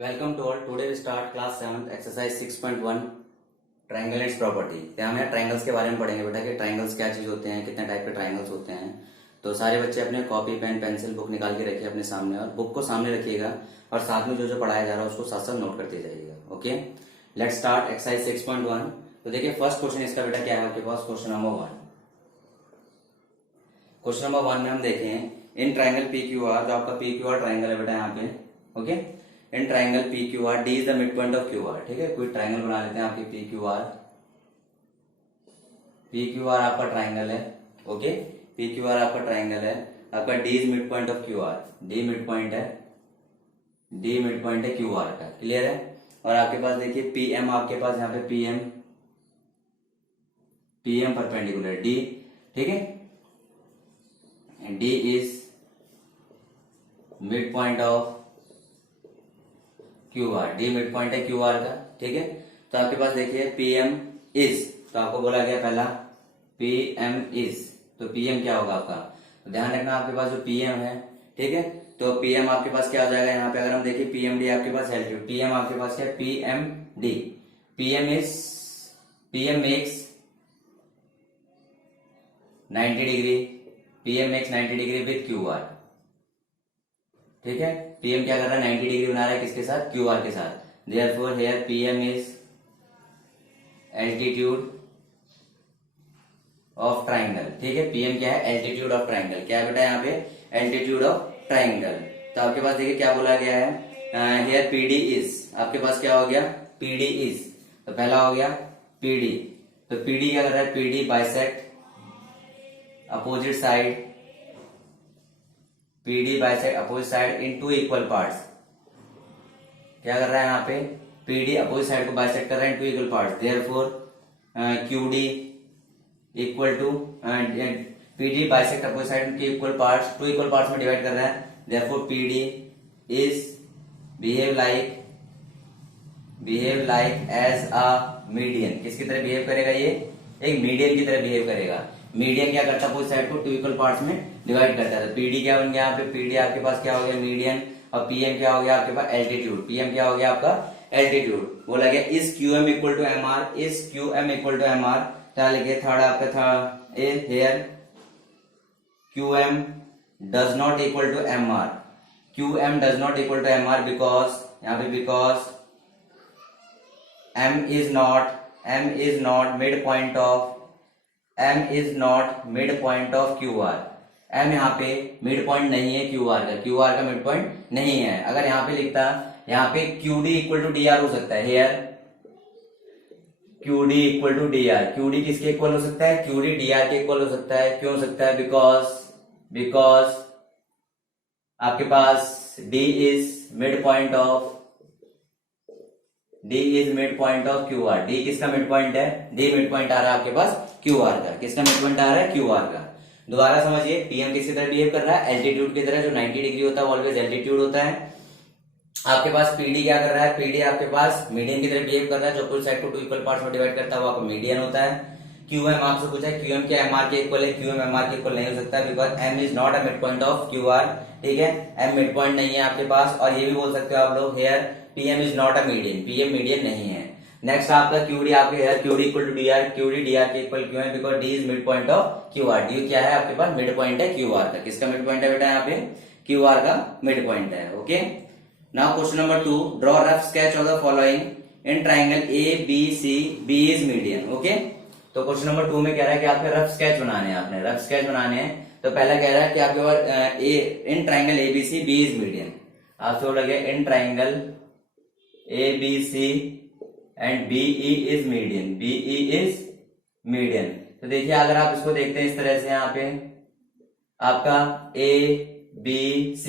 Welcome to all. Today we start class 7 exercise 6.1 triangle and property. तो हम यहाँ triangles के बारे में पढ़ेंगे बेटा कि ट्रायंगल्स क्या चीज होते हैं, कितने टाइप के ट्रायंगल्स होते हैं। तो सारे बच्चे अपने कॉपी पेन पेंसिल बुक निकाल के रखिए अपने सामने और बुक को सामने रखिएगा और साथ में जो जो पढ़ाया जा रहा है उसको साथ साथ नोट करते जाइएगा। Okay, let's start exercise 6.1। तो देखिए फर्स्ट क्वेश्चन इसका बेटा क्या है आपके पास। क्वेश्चन नंबर 1 में हम देखें in triangle P Q are, जो आपका पी क्यू आर ट्रायंगल है बेटा यहाँ पे। Okay, in triangle P Q R D is the mid point of Q R. ठीक है, कोई ट्रायंगल बना लेते हैं आपके पी क्यू आर आपका ट्रायंगल है। ओके, पी क्यू आर आपका ट्रायंगल है, आपका D is mid point of Q R. D mid point है क्यू आर का। क्लियर है। और आपके पास देखिए पी एम, आपके पास यहाँ पे पी एम परपेंडिकुलर डी। ठीक है, D is mid point of Q R. D mid point है क्यू आर का। ठीक है, तो आपके पास देखिए पी एम इज, तो आपको बोला गया पहला पी एम इज, तो पी एम क्या होगा आपका। तो ध्यान रखना आपके पास जो पी एम है, ठीक है, तो पी एम आपके पास क्या हो जाएगा यहाँ पे। अगर हम देखिए पी एम डी आपके पास एल्टीट्यूड, पी एम आपके पास क्या है P M D. P M makes 90 degree, P M makes 90 degree with Q R. ठीक है, पीएम क्या कर रहा है 90 डिग्री बना रहा है किसके साथ, क्यू आर के साथ। Therefore here PM is altitude of triangle. ठीक है, पीएम क्या है एल्टीट्यूड ऑफ ट्राइंगल। क्या है बेटा यहाँ पे एल्टीट्यूड ऑफ ट्राइंगल। तो आपके पास देखिए क्या बोला गया है हियर पीडी इज, आपके पास क्या हो गया पीडी इज। तो पहला हो गया पीडी, तो पीडी क्या कर रहा है PD bisect opposite side, PD bisect opposite side in to equal parts. क्या कर रहा है यहाँ पे PD अपोजिट साइड को बाइसेक्ट कर रहा है in to equal parts. Therefore QD equal to PD bisect opposite side के equal parts, two equal parts में डिवाइड कर रहा है। Therefore PD is behave like as a median. किसकी तरह बिहेव करेगा ये, एक मीडियन की तरह बिहेव करेगा। मीडियन क्या करता है अपोजिट साइड को टू इक्वल पार्ट्स में डिवाइड करता है। तो पीडी क्या बन गया यहाँ पे, पीडी आपके पास क्या हो गया मीडियन, और पीएम क्या हो गया आपके पास एल्टीट्यूड। पीएम क्या हो गया आपका एल्टीट्यूड। बोला गया is QM equal to MR, is QM equal to MR. क्या लिखे थर्ड आपका था a here QM does not equal to MR. QM does not equal to MR because, यहाँ पे because M is not mid point of, M is not mid point of Q R. M यहाँ पे mid point नहीं है Q R का, Q R का mid point नहीं है। अगर यहाँ पे लिखता यहाँ पे QD इक्वल टू DR हो सकता है। Here QD equal to DR, QD किसके इक्वल हो सकता है QD DR के इक्वल हो सकता है। क्यों हो सकता है बिकॉज आपके पास D is mid point of Q R. D किसका मिड पॉइंट है, डी मिड पॉइंट आ रहा है आपके पास क्यू आर का। किसका मिड पॉइंट आ रहा है क्यू आर का। दोबारा समझिए पीएम किसकी तरह बिहेव कर रहा है एल्टीट्यूड की तरह। जो 90 डिग्री होता है वो ऑलवेज एल्टीट्यूड होता है। आपके पास पीडी क्या कर रहा है, पीडी आपके पास मीडियन की तरह बिहेव कर रहा है। जो अपोजिट साइड को टू इक्वल पार्ट्स में डिवाइड करता है वो आपका मीडियन होता है। क्यूएम आपसे पूछा है क्यूएम क्या एमआर के इक्वल है, क्यूएम एमआर के इक्वल नहीं हो सकता because M is not a mid point of Q R. ठीक है, एम मिड पॉइंट नहीं है आपके पास। और ये भी बोल सकते हो आप लोग here PM is not a median, PM median नहीं है। नेक्स्ट आपका QD, आपके here QD equal to DR, QD DR के इक्वल क्यों है because D is mid point of Q R. D क्या है आपके पास मिड पॉइंट है क्यू आर का। किसका मिड पॉइंट है बेटा यहाँ पे क्यू आर का मिड पॉइंट है। Okay, now question number 2, draw rough sketch of the following in triangle ABC, B is median. Okay, तो क्वेश्चन नंबर 2 में कह रहा है कि आपके रफ स्केच बनाने हैं, आपने रफ स्केच बनाने हैं। तो पहला कह रहा है कि आपके पास in triangle ABC B is median. आपसे बोला गया in triangle ABC and BE is median, BE is median. तो देखिए अगर आप इसको देखते हैं इस तरह से, यहाँ पे आपका ABC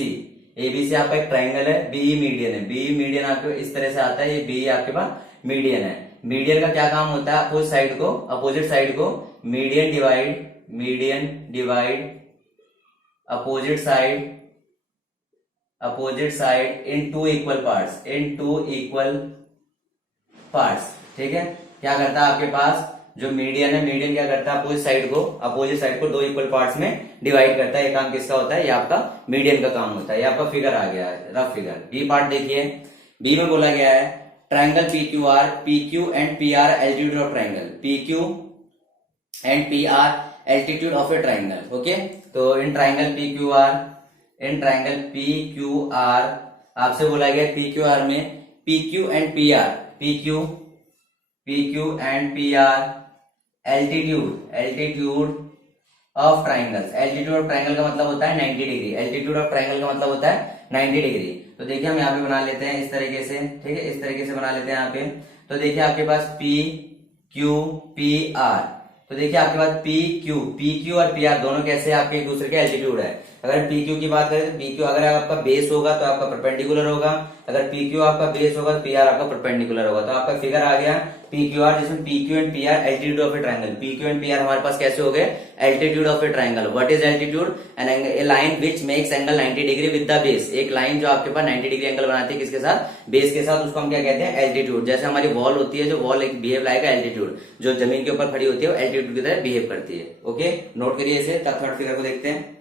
आपका एक ट्राइंगल है, BE मीडियन है। BE मीडियन आपको इस तरह से आता है, ये BE आपके पास मीडियन है। मीडियन का क्या काम होता है अपोजिट साइड को median divide opposite side in to equal parts. ठीक है, क्या करता है आपके पास जो मीडियन है, मीडियन क्या करता है अपोजिट साइड को दो इक्वल पार्ट्स में डिवाइड करता है। ये काम किसका होता है, ये आपका मीडियन का काम होता है। ये आपका फिगर आ गया है रफ फिगर। बी पार्ट देखिए, बी में बोला गया है triangle P Q R, P Q and P R altitude of triangle, P Q and P R altitude of a triangle. Okay, तो in triangle P Q R, in triangle P Q R आपसे बोला गया P Q R में P Q and P R, P Q and P R altitude of triangles. Altitude of triangle का मतलब होता है 90 degree, altitude of triangle का मतलब होता है 90 डिग्री। तो देखिए हम यहाँ पे बना लेते हैं इस तरीके से, ठीक है, इस तरीके से बना लेते हैं यहाँ पे। तो देखिए आपके पास पी क्यू पी आर, तो देखिए आपके पास पी क्यू और पी आर दोनों कैसे आपके एक दूसरे के एल्टीट्यूड है। अगर पी क्यू की बात करें तो पी क्यू अगर आपका बेस होगा तो आपका परपेंडिकुलर होगा, अगर पी क्यू आपका बेस होगा तो पी आर आपका परपेंडिकुलर होगा। तो आपका फिगर आ गया पी क्यू आर, जिसमें P Q and P R altitude of a triangle. P Q and P are हमारे पास कैसे हो गए, altitude of a triangle. What is altitude, A line which makes angle 90 degree with the base. एक line जो आपके पास 90 degree angle बनाती है किसके साथ, बेस के साथ, उसको हम क्या कहते हैं, एल्टीट्यूड। जैसे हमारी वॉल होती है, जो वॉल एक बिहेव लाइक एल्टीट्यूड, जो जमीन के ऊपर खड़ी होती है वो एल्टीट्यूड की तरह बिहेव करती है। ओके, नोट करिए इसे। तब थर्ड फिगर को देखते हैं।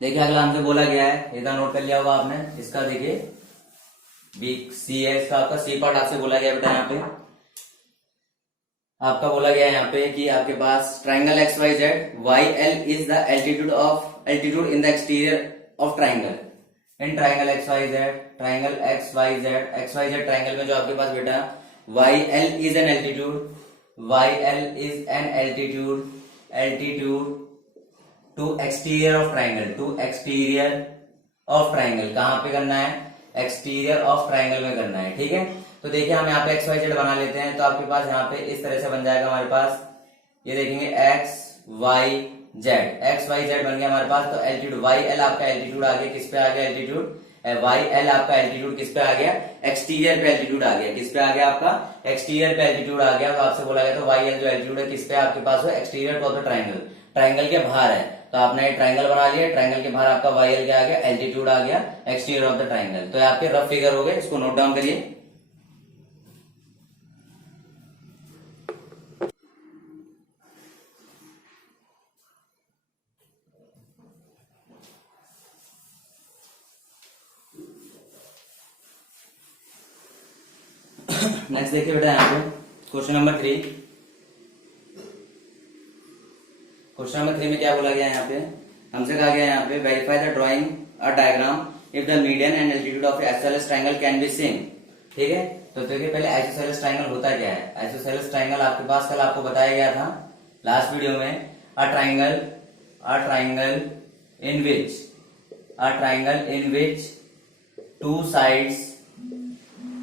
देखिए अगला हमसे बोला गया है, इधर नोट कर लिया होगा आपने, इसका देखिए बी सी है, इसका आपका सी पार्ट आपसे बोला गया बेटा। यहाँ पे आपका बोला गया है यहाँ पे कि आपके पास triangle X Y Z, Y L is the altitude in the exterior of triangle. In triangle X Y Z, triangle X Y Z triangle में जो आपके पास बेटा Y L is an altitude, Y L is an altitude to exterior of triangle, to exterior of triangle. कहां पे करना है, exterior of triangle में करना है, ठीक है। तो देखिए हम यहाँ पे एक्स वाई जेड बना लेते हैं। तो आपके पास यहाँ पे इस तरह से बन जाएगा हमारे पास, ये देखेंगे एक्स वाई जेड बन गया हमारे पास। तो एल्टीट्यूड वाई एल आपका एल्टीट्यूड आ गया, किस पे आ गया एल्टीट्यूड, वाई एल आपका एल्टीट्यूड किस पे आ गया, एक्सटीरियर पे एल्टीट्यूड आ गया। किस पे आ गया आपका, एक्सटीरियर पे एल्टीट्यूड आ गया। तो आपसे बोला गया तो वाई एल जो एल्टीट्यूड है किस पे आपके पास हो, exterior of the triangle, triangle के बाहर है। तो आपने ये ट्राइंगल बना लिया, ट्राइंगल के बाहर आपका वाई एल क्या आ गया, एल्टीट्यूड आ गया, एक्सटीरियर ऑफ द ट्राइंगल। तो आपके रफ फिगर हो गए, इसको नोट डाउन करिए। नेक्स्ट देखिए बेटा यहाँ पे क्वेश्चन नंबर 3। क्वेश्चन नंबर 3 में क्या बोला गया है, यहाँ पे हमसे कहा गया है यहाँ पे verify the drawing a diagram if the median and altitude of isosceles triangle can be same. ठीक है, तो देखिए पहले आइसोसेलेस ट्राइंगल होता क्या है। आइसोसेलेस ट्राइंगल आपके पास कल आपको बताया गया था लास्ट वीडियो में, a triangle in which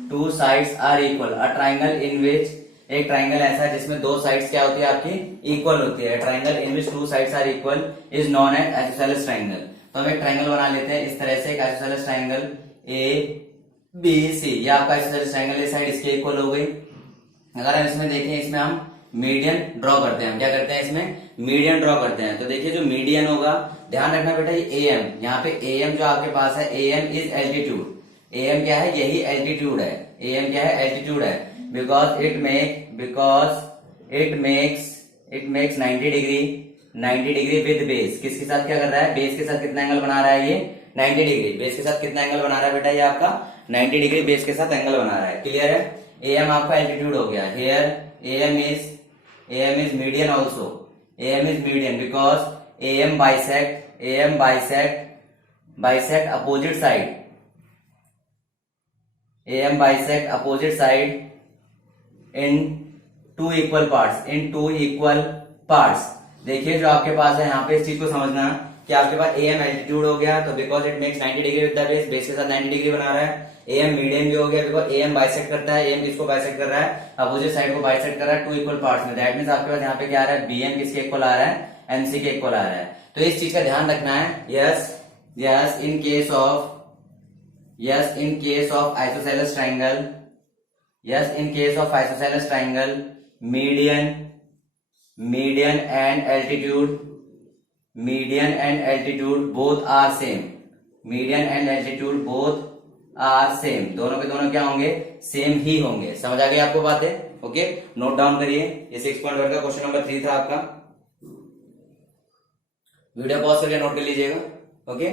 two sides are equal. A triangle in which, एक ट्राइंगल ऐसा है जिसमें दो साइड्स क्या होती है आपकी, इक्वल होती है। Triangle in which two sides are equal is known as isosceles triangle. तो हम एक ट्राइंगल बना लेते हैं इस तरह से, एक isosceles triangle A B C, ये आपका आइसोसेलेस ट्राइंगल, ये साइड इसके इक्वल हो गई। अगर हम इसमें देखें, इसमें हम मीडियन ड्रॉ करते हैं, हम क्या करते हैं इसमें मीडियन ड्रॉ करते हैं। तो देखिए जो मीडियन होगा, ध्यान रखना बेटा ये ए एम, यहाँ पे ए एम जो आपके पास है, A M is altitude. A M क्या है, यही एल्टीट्यूड है। ए एम क्या है, एल्टीट्यूड है। Because it makes 90 degree with base. किसके साथ क्या कर रहा है, बेस के साथ कितना एंगल बना रहा है ये, 90 डिग्री। बेस के साथ कितना एंगल बना रहा है बेटा, ये आपका 90 डिग्री बेस के साथ एंगल बना रहा है। क्लियर है, ए एम आपका एल्टीट्यूड हो गया। Here A M is median also, A M is median because A M bisect opposite side, AM bisect opposite side in two equal parts। देखिए जो आपके पास है यहाँ पे, इस चीज को समझना कि आपके पास AM एल्टीट्यूड हो गया, तो because it makes 90 degree with the base, base के साथ 90 डिग्री बना रहा है। AM मीडियन भी हो गया बिकॉज AM बाइसेक्ट करता है, AM किसको बाइसेक्ट कर रहा है, अपोजिट साइड को बाइसेक्ट कर रहा है टू इक्वल पार्ट्स में। दैट मींस आपके पास यहाँ पे क्या आ रहा है, BM किसके इक्वल आ रहा है, MC के इक्वल आ रहा है। तो इस चीज का ध्यान रखना है। Yes in case of isosceles triangle, median and altitude both are same। दोनों के दोनों क्या होंगे, सेम ही होंगे। समझ आ गई आपको बातें। ओके, नोट डाउन करिए। ये 6.1 का क्वेश्चन नंबर 3 था आपका। वीडियो पॉज करके नोट कर लीजिएगा। ओके,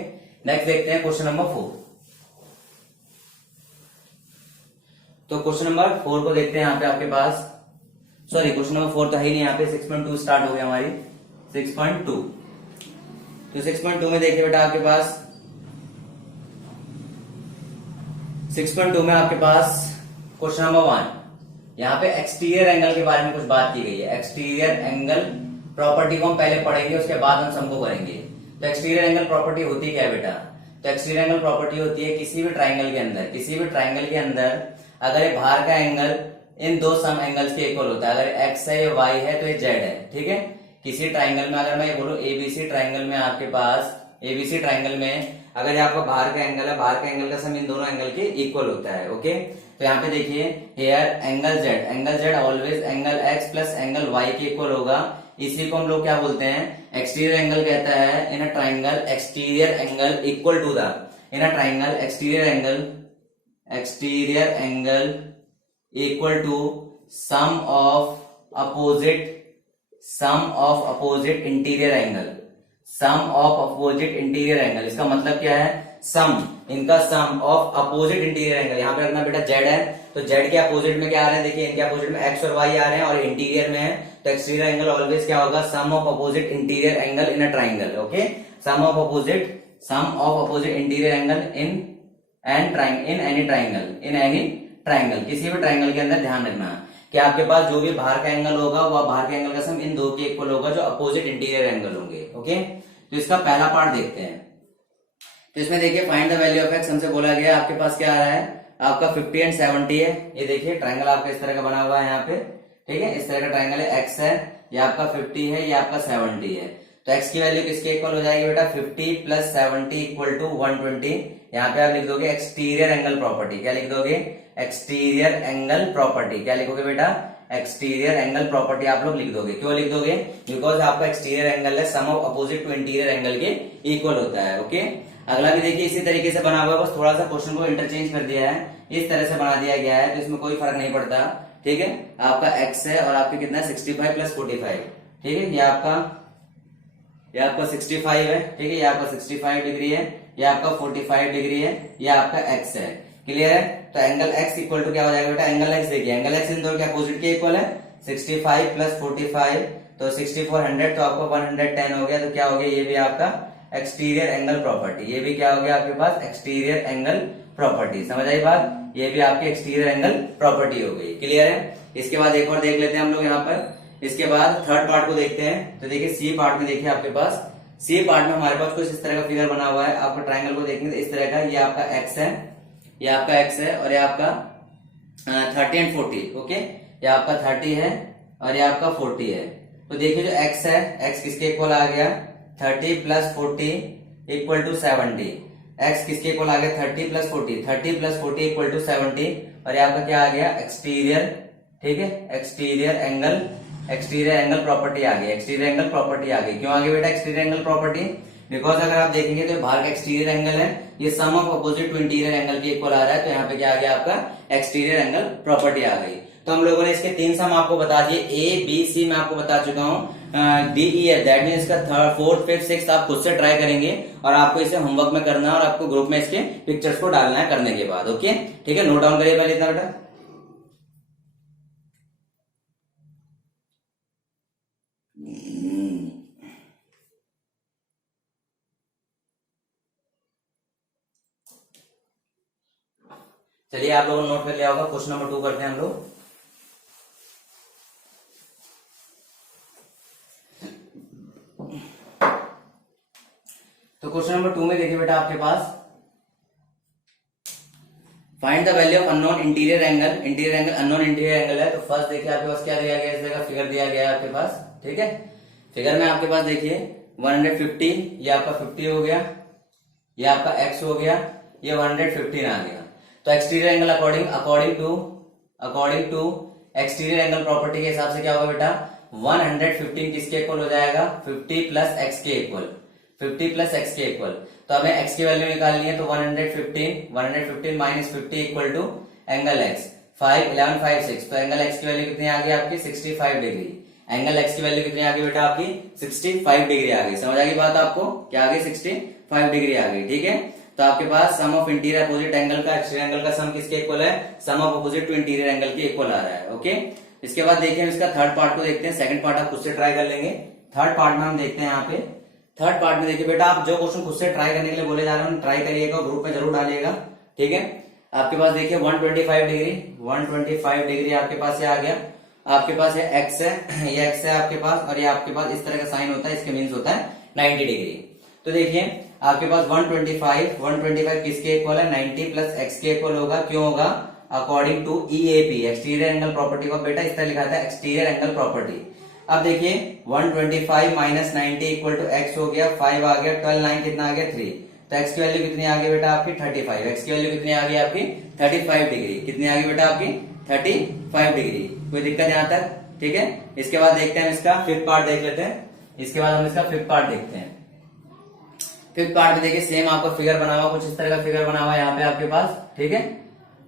नेक्स्ट देखते हैं क्वेश्चन नंबर 4। तो क्वेश्चन नंबर 4 को देखते हैं यहाँ पे आपके पास, सॉरी क्वेश्चन नंबर 4 तो है ही नहीं, यहाँ पे 6.2 स्टार्ट हो गया हमारी 6.2। तो 6.2 में देखिए बेटा आपके पास 6.2 में आपके पास क्वेश्चन नंबर 1, यहाँ पे एक्सटीरियर एंगल के बारे में कुछ बात की गई है। एक्सटीरियर एंगल प्रॉपर्टी को हम पहले पढ़ेंगे, उसके बाद हम सम को करेंगे। तो एक्सटीरियर एंगल प्रॉपर्टी होती क्या है बेटा? तो एक्सटीरियर एंगल प्रॉपर्टी होती है किसी भी ट्राइंगल के अंदर अगर ये बाहर का एंगल इन दो सम एंगल्स के इक्वल होता है, अगर एक्स है, वाई है तो ये जेड है। ठीक है, किसी ट्राइंगल में अगर मैं ये बोलूं एबीसी ट्राइंगल में आपके पास, एबीसी ट्राइंगल में अगर ये आपका बाहर का एंगल है, बाहर का एंगल का सम इन दोनों एंगल के इक्वल होता है। ओके, तो यहाँ पे देखिए here angle Z always angle X plus angle Y के इक्वल होगा। इसी को हम लोग क्या बोलते हैं? एक्सटीरियर एंगल कहता है। In a triangle exterior angle equal to the, in a triangle exterior angle equal to sum of opposite interior angle. इसका मतलब क्या है? इनका sum of opposite interior angle. यहाँ पे रखना बेटा जेड है, तो जेड के अपोजिट में क्या आ रहे हैं? देखिए इनके अपोजिट में एक्स और वाई आ रहे हैं और इंटीरियर में है, तो एक्सटीरियर एंगल ऑलवेज क्या होगा? Sum of opposite interior angle in a triangle. Okay, sum of opposite interior angle in any triangle, किसी भी ट्राइंगल के अंदर ध्यान रखना कि आपके पास जो भी बाहर का एंगल होगा वह बाहर के एंगल का सम इन दो के इक्वल होगा जो अपोजिट इंटीरियर एंगल होंगे। ओके, तो इसका पहला पार्ट देखते हैं। तो इसमें देखिए find the value of x हमसे बोला गया, आपके पास क्या आ रहा है? आपका 50 एंड 70 है। ये देखिए ट्राइंगल आपका इस तरह का बना हुआ है यहाँ पे। ठीक है, इस तरह का ट्राइंगल है, एक्स है, ये आपका 50 है, ये आपका 70 है। तो एक्स की वैल्यू किसके इक्वल हो जाएगी बेटा? 50 प्लस 70 इक्वल टू 120। यहाँ पे आप लिख दोगे एक्सटीरियर एंगल प्रॉपर्टी। क्या लिख दोगे? Exterior angle property. क्या लिखोगे बेटा? एक्सटीरियर एंगल प्रॉपर्टी आप लोग लिख दोगे। क्यों लिख दोगे? बिकॉज आपका एक्सटीरियर एंगल है sum of opposite to interior angle के इक्वल होता है। ओके, अगला भी देखिए इसी तरीके से बना हुआ है, बस थोड़ा सा क्वेश्चन को इंटरचेंज कर दिया है, इस तरह से बना दिया गया है, तो इसमें कोई फर्क नहीं पड़ता। ठीक है, आपका एक्स है और आपके कितना है? 65 प्लस 45। ठीक है, ये आपका 65 है। ठीक है, ये आपका 65 डिग्री है, ये आपका 45 डिग्री है, ये आपका एक्स है। क्लियर है? तो एंगल एक्स इक्वल टू क्या हो जाएगा बेटा? एंगल एक्स देखिए, एंगल एक्स इन दोनों के अपोजिट के इक्वल है। 65 प्लस 45 तो 6400, तो आपका 110 हो गया। तो क्या हो गया? ये भी आपका एक्सटीरियर एंगल प्रॉपर्टी। ये भी क्या हो गया आपके पास? Exterior angle property. समझ आई बात? ये भी आपकी एक्सटीरियर एंगल प्रॉपर्टी हो गई। क्लियर है? इसके बाद एक और देख लेते हैं हम लोग यहाँ पर। इसके बाद थर्ड पार्ट को देखते हैं। तो देखिए सी पार्ट में देखिए आपके पास, सी पार्ट में हमारे पास कुछ इस तरह का फिगर बना हुआ है। आपको ट्राइंगल को देखेंगे इस तरह का, ये आपका एक्स है, ये आपका एक्स है और ये आपका 30 एंड 40। ओके, ये आपका 30 है और ये आपका 40 है। तो देखिए जो एक्स है, एक्स किसके इक्वल आ गया? 30 प्लस 40 इक्वल टू 70। एक्स किसके इक्वल आ गया? 30 प्लस 40, 30 प्लस 40 इक्वल टू 70। और ये आपका क्या आ गया? एक्सटीरियर। ठीक है, एक्सटीरियर एंगल प्रॉपर्टी आ गई। एक्सटीरियर एंगल प्रॉपर्टी आ गई। क्यों आ गई बेटा एक्सटीरियर एंगल प्रॉपर्टी? बिकॉज अगर आप देखेंगे तो बाहर का एक्सटीरियर एंगल है, ये sum of opposite to interior angle के इक्वल आ रहा है, तो यहाँ पे क्या आ गया? आपका एक्सटीरियर एंगल प्रॉपर्टी आ गई। तो हम लोगों ने इसके 3 सम आपको बता दिए, ए बी सी में आपको बता चुका हूँ। D E F that mean इसका 3rd 4th 5th 6th आप खुद से ट्राई करेंगे और आपको इसे होमवर्क में करना है और आपको ग्रुप में इसके पिक्चर्स को डालना है करने के बाद। ओके, ठीक है, नोट डाउन करिए पहले इतना बेटा। चलिए आप लोगों ने नोट कर लिया होगा। क्वेश्चन नंबर 2 करते हैं हम लोग। तो क्वेश्चन नंबर 2 में देखिए बेटा आपके पास find the value of unknown interior angle. Interior angle unknown interior angle है। तो फर्स्ट देखिए आपके पास क्या दिया गया है? इस तरह का फिगर दिया गया है आपके पास। ठीक है, फिगर में आपके पास देखिए 150, ये आपका 50 हो गया, ये आपका एक्स हो गया, ये 115 आ गया। तो exterior angle according to exterior angle property के हिसाब से क्या होगा बेटा? 115 किसके इक्वल हो जाएगा? 50 प्लस एक्स के इक्वल। 50 प्लस एक्स के इक्वल। तो हमें एक्स की वैल्यू निकालनी है, तो 115 minus 50 equal to angle X 5 11 5 6। तो एंगल एक्स की वैल्यू कितनी आ गई आपकी? 65 डिग्री। एंगल एक्स की वैल्यू कितनी आ गई बेटा आपकी 65 डिग्री आ गई। समझ आ गई बात आपको, क्या आ गई 65 डिग्री आ गई। ठीक है, तो आपके पास sum of interior opposite angle का एक्सटीरियर एंगल का सम किसके इक्वल है, sum of opposite to interior angle के इक्वल आ रहा है। ओके, इसके बाद देखिए हम इसका थर्ड पार्ट को देखते हैं। सेकंड पार्ट आप खुद से ट्राई कर लेंगे। थर्ड पार्ट में हम देखते हैं यहाँ पे, थर्ड पार्ट में देखिए बेटा आप जो क्वेश्चन खुद से ट्राई करने के लिए बोले जा रहे हैं ट्राई करिएगा, ग्रुप में जरूर डालिएगा। ठीक है, आपके पास देखिए 125 डिग्री, 125 डिग्री आपके पास ये आ गया। आपके पास ये एक्स है, ये एक्स है आपके पास, और ये आपके पास इस तरह का साइन होता है, इसके मीन्स होता है 90 डिग्री। तो देखिए आपके पास 125 किसके इक्वल है, 90 प्लस एक्स के इक्वल होगा। क्यों होगा, according to EAP exterior angle property को बेटा इस तरह लिखा था एक्सटीरियर एंगल प्रॉपर्टी। अब देखिए 125 माइनस 90 इक्वल टू एक्स हो गया, 5 आ गया, 12 9 कितना आ गया 3। तो एक्स की वैल्यू कितनी आ गई बेटा आपकी 35। एक्स की वैल्यू कितनी आ गई आपकी 35 डिग्री। कितनी आ गई बेटा आपकी 35 डिग्री। कोई दिक्कत यहाँ तक? ठीक है, इसके बाद देखते हैं इसका फिफ्थ पार्ट देख लेते हैं। इसके बाद हम इसका फिफ्थ पार्ट देखते हैं। फिफ्थ पार्ट में देखिए सेम आपको फिगर बना हुआ, कुछ इस तरह का फिगर बना हुआ है यहाँ पे आपके पास। ठीक है,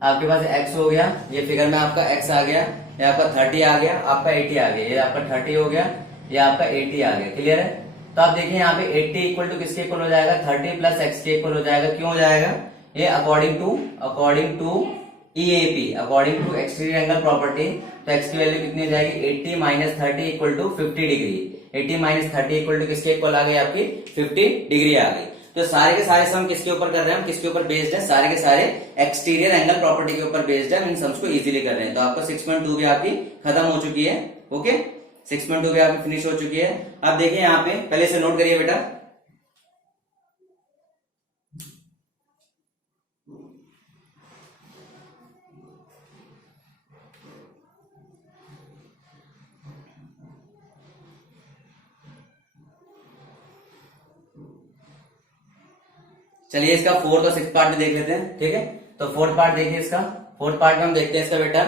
आपके पास एक्स हो गया, ये फिगर में आपका एक्स आ गया, ये आपका 30 आ गया, आपका 80 आ गया, ये आपका 30 हो गया, ये आपका 80 आ गया। क्लियर है? तो आप देखिए यहाँ पे 80 इक्वल टू किसके इक्वल हो जाएगा, 30 प्लस एक्स के इक्वल हो जाएगा। क्यों हो जाएगा, ये according to EAP, according to exterior angle property. तो एक्स की वैल्यू कितनी हो जाएगी 80 minus 30 equal to 50 degree. 80 minus 30 equal to किसके इक्वल आ गई आपकी 50 डिग्री आ गई। तो सारे के सारे सम किसके ऊपर कर रहे हैं हम, किसके ऊपर बेस्ड है, सारे के सारे एक्सटीरियर एंगल प्रॉपर्टी के ऊपर बेस्ड है। इन सम्स को इजीली कर रहे हैं। तो आपका 6.2 भी आपकी खत्म हो चुकी है। ओके, 6.2 भी आपकी फिनिश हो चुकी है। अब देखिए यहाँ पे पहले से नोट करिए बेटा, चलिए इसका फोर्थ और सिक्स पार्ट में देख लेते हैं। ठीक है, तो फोर्थ पार्ट देखिए इसका। फोर्थ पार्ट में हम देखते हैं इसका बेटा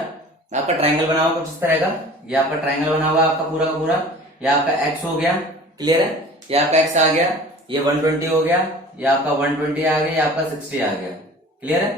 आपका ट्राइंगल बना हुआ कुछ इस तरह का। ये आपका ट्राइंगल बना हुआ आपका पूरा का पूरा। ये आपका एक्स हो गया, क्लियर है, ये आपका एक्स आ गया, ये 120 हो गया, ये आपका 120 आ गया, ये आपका 60 आ गया। क्लियर है,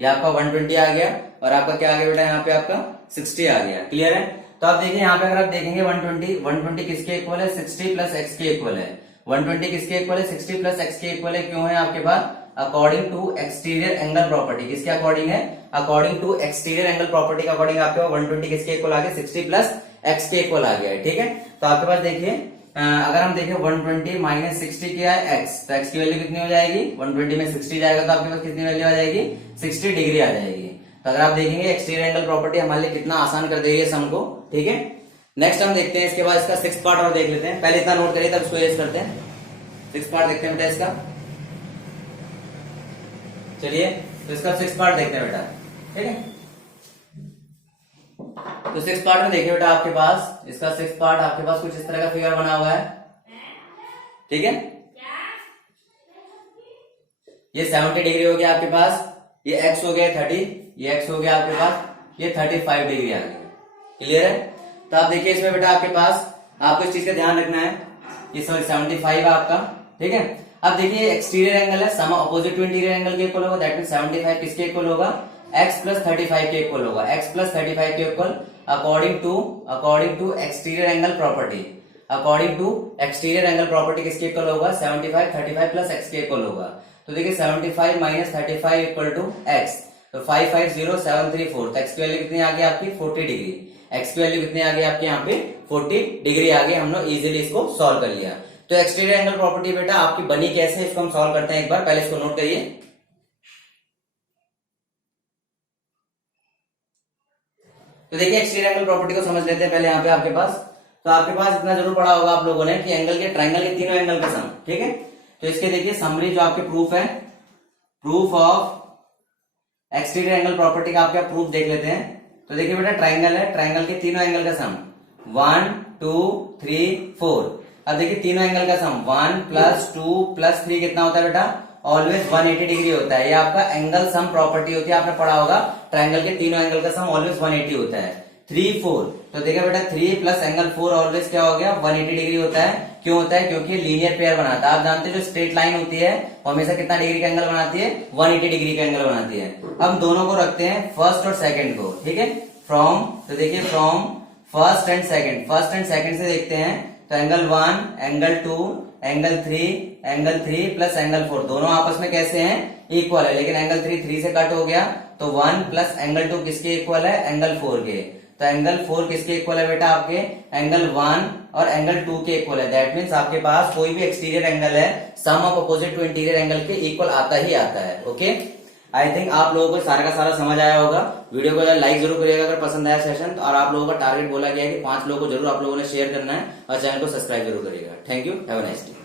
ये आपका 120 आ गया और आपका क्या आ गया बेटा यहाँ पे आपका 60 आ गया। क्लियर है, तो आप देखिए यहाँ पे अगर आप देखेंगे 120 किसके इक्वल है, 60 प्लस एक्स के इक्वल है। 120 किसके इक्वल है, 60 प्लस एक्स के इक्वल है। क्यों है आपके पास, according to exterior angle property. किसके अकॉर्डिंग है, according to exterior angle property के अकॉर्डिंग आपके पास 120 किसके इक्वल आ गया, 60 प्लस एक्स के इक्वल आ गया है। ठीक है, तो आपके पास देखिए अगर हम देखें 120 माइनस 60 क्या है एक्स, तो एक्स की वैल्यू कितनी हो जाएगी, 120 में 60 जाएगा तो आपके पास कितनी वैल्यू आ जाएगी 60 डिग्री आ जाएगी। तो अगर आप देखेंगे एक्सटीरियर एंगल प्रॉपर्टी हमारे लिए कितना आसान कर देगी सम को। ठीक है, नेक्स्ट हम देखते हैं इसके बाद इसका सिक्स पार्ट और देख लेते हैं। पहले इतना नोट करिए तब इसको यूज करते हैं। सिक्स पार्ट देखते हैं बेटा इसका। चलिए तो इसका सिक्स पार्ट देखते हैं बेटा। ठीक है, तो सिक्स पार्ट में देखिए बेटा आपके पास इसका सिक्स पार्ट आपके पास कुछ इस तरह का फिगर बना हुआ है। ठीक है, ये 70 डिग्री हो गया आपके पास, ये एक्स हो गया 30, ये एक्स हो गया आपके पास, ये 35 डिग्री आ गई। क्लियर है, तो आप देखिए इसमें बेटा आपके पास आपको इस चीज का ध्यान रखना है, ये सॉरी 75 आपका। ठीक है, अब देखिए एक्सटीरियर एंगल है, सम अपोजिट टू इंटीरियर एंगल के इक्वल होगा, दैट मींस 75 किसके इक्वल होगा, x प्लस 35 के इक्वल होगा। x प्लस 35 के equal according to exterior angle property, according to exterior angle property किसके इक्वल होगा 75 35 प्लस x के इक्वल होगा। तो देखिए 75 माइनस 35 इक्वल टू x, तो 550734। तो x की वैल्यू कितनी आ गई आपकी 40 डिग्री। x की वैल्यू कितनी आ गई आपके यहाँ पे 40 डिग्री आ गई। हम लोग इजिली इसको सॉल्व कर लिया। तो एक्सटीरियर एंगल प्रॉपर्टी बेटा आपकी बनी कैसे, इसको हम सॉल्व करते हैं एक बार, पहले इसको नोट करिए। तो देखिए एक्सटीरियर एंगल प्रॉपर्टी को समझ लेते हैं पहले यहाँ पे आपके पास। तो आपके पास इतना जरूर पढ़ा होगा आप लोगों ने कि एंगल के ट्राइंगल के तीनों एंगल का सम। ठीक है, तो इसके देखिए समरी जो आपके प्रूफ है, proof of exterior angle property का आपके प्रूफ देख लेते हैं। तो देखिए बेटा ट्राइंगल है, ट्राइंगल के तीनों एंगल का सम 1 2 3 4। अब देखिए तीनों एंगल का सम 1 प्लस 2 प्लस 3 कितना होता है बेटा, ऑलवेज 180 डिग्री होता है। ये आपका एंगल सम प्रॉपर्टी होती है, आपने पढ़ा होगा ट्राइंगल के तीनों एंगल का सम ऑलवेज 180 होता है। 3 4, तो देखिए बेटा 3 प्लस एंगल 4 ऑलवेज क्या हो गया 180 डिग्री होता है। क्यों होता है, क्योंकि लीनियर पेयर बनाता है। आप जानते हैं जो स्ट्रेट लाइन होती है वो हमेशा कितना डिग्री का एंगल बनाती है, 180 डिग्री का एंगल बनाती है। अब दोनों को रखते हैं फर्स्ट और सेकंड को। ठीक है, फ्रॉम, तो देखिए फ्रॉम फर्स्ट एंड सेकंड से देखते हैं तो angle 1, angle 2, angle 3 plus angle 4 दोनों आपस में कैसे हैं, इक्वल है, लेकिन एंगल 3 से कट हो गया तो 1 प्लस एंगल 2 किसके इक्वल है, एंगल 4 के। तो एंगल 4 किसके इक्वल है बेटा, आपके एंगल 1 और एंगल 2 के इक्वल है। दैट मीन्स आपके पास कोई भी एक्सटीरियर एंगल है sum of opposite to interior angle के इक्वल आता ही आता है। ओके, आई थिंक आप लोगों को सारा का सारा समझ आया होगा। वीडियो को लाइक जरूर करिएगा अगर पसंद आया सेशन, और आप लोगों का टारगेट बोला गया है कि 5 लोगों को जरूर आप लोगों ने शेयर करना है और चैनल को सब्सक्राइब जरूर करिएगा। Thank you, have a nice day.